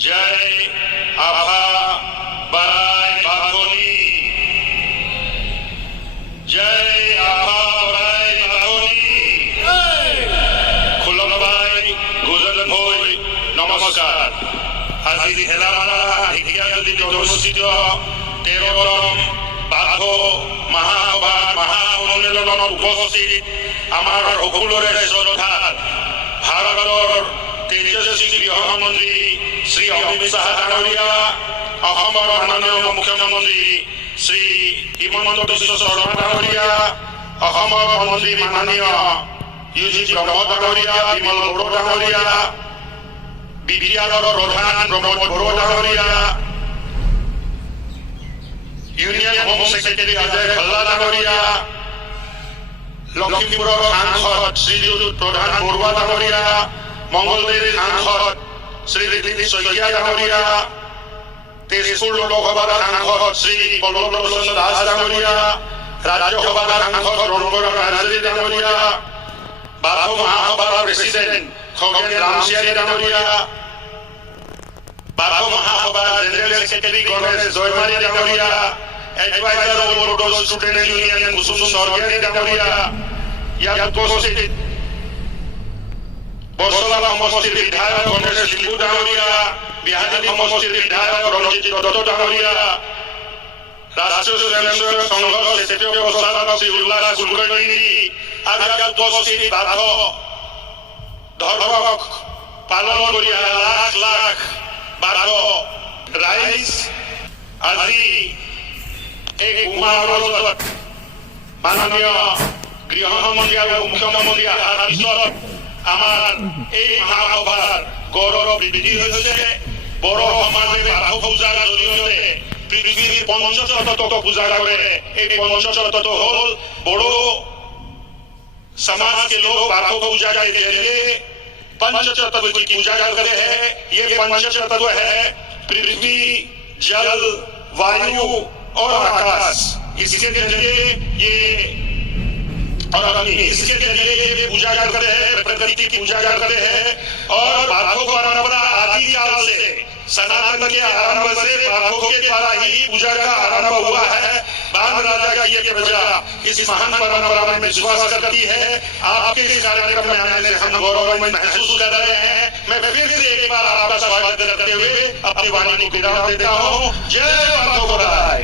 जय आभा बराय बाथोनी जय आभा बराय बाथोनी खुलमबाई गुजर भोई नमस्कार আজি হেলামালা ঢেকিয়াজুলিত অনুষ্ঠিত 13তম বাথো মহাসভাৰ মহা সন্মিলনত উপস্থিত আমাৰ সকলোৰে শ্ৰদ্ধাৰ ভাৰতৰ তেজস্বী গৃহমন্ত্ৰী শ্ৰী অমিত শাহ ডাঙৰীয়া, অসমৰ মাননীয় মুখ্যমন্ত্ৰী শ্ৰী হিমন্ত বিশ্ব শৰ্মা ডাঙৰীয়া, অসমৰ মন্ত্ৰী মাননীয় ইউ.জি. ব্ৰহ্ম ডাঙৰীয়া, বিমল বড়ো ডাঙৰীয়া, বিডিআৰৰ প্ৰধান প্ৰমোদ বড়ো ডাঙৰীয়া, union home secretary Ajay Bhalla ডাঙৰীয়া, লখিমপুৰৰ সাংসদ শ্ৰীযুত প্ৰধান বৰুৱা ডাঙৰীয়া, মংগলদৈৰ সাংসদ শ্ৰী ঋতিক শইকীয়া ডাঙৰীয়া, তেজপুৰ লোকসভাৰ সাংসদ শ্ৰী পল্লৱ লোচন দাস ডাঙৰীয়া, ৰাজ্যসভাৰ সাংসদ ৰণবীৰ নাৰ্জী ডাঙৰীয়া, বাথো মহাসভাৰ প্ৰেচিডেণ্ট খগেন ৰামচিয়াৰী ডাঙৰীয়া, বাথো মহাসভাৰ জেনেৰেল ছেক্ৰেটাৰী গণেশ জয়মাৰী ডাঙৰীয়া, adviser all Bodo student union Kusum Swargiary ডাঙৰীয়া, ইয়াত উপস্থিত বৰচলা সমষ্টিৰ বিধায়ক গণেশ লিম্বু ডাঙৰীয়া, বিহালী সমষ্টিৰ বিধায়ক ৰঞ্জিত দত্ত ডাঙৰীয়া, ৰাষ্ট্ৰীয় স্বয়ংসেৱক সংঘৰ ছেক্ৰেটাৰী প্ৰচাৰক শ্ৰী উল্লাস কুলকাৰ্ণী আৰু ইয়াত উপস্থিত বাথো ধৰ্মক পালন কৰি লাখ লাখ বাথো ৰাইজ আজি এই উমাহত মাননীয় গৃহমন্ত্ৰী আৰু মুখ্যমন্ত্ৰী অহাৰ পিছত আমাৰ এই মহাসভাৰ গৌৰৱ বৃদ্ধি হৈছে। বড়ো সমাজে বাথো পূজাৰ জৰিয়তে পৃথিৱীৰ পঞ্চতত্ত্বক পূজা কৰে। এই পঞ্চতত্ত্ব হ'ল বড়ো समाज के लोग बाथो पूजा के जरिए पंचतत्व की पूजा करते हैं। ये पंचतत्व है पृथ्वी, जल, वायु और आकाश। इसके जरिए ये और अग्नि, इसके जरिए ये पूजा करते हैं, प्रकृति की पूजा करते हैं। और बाथो परंपरा आदिकाल से सनातन के आरंभ से बाथो के द्वारा ही पूजा का आरंभ हुआ है। बाण राजा का ये प्रजा इस महान परंपरा में विश्वास करती है। आपके इस कार्यक्रम में आने से हम गौरवान्वित महसूस कर रहे हैं। मैं फिर से एक बार आपका स्वागत करते हुए अपनी वाणी को विराम देता हूँ। जय बाथो बराय।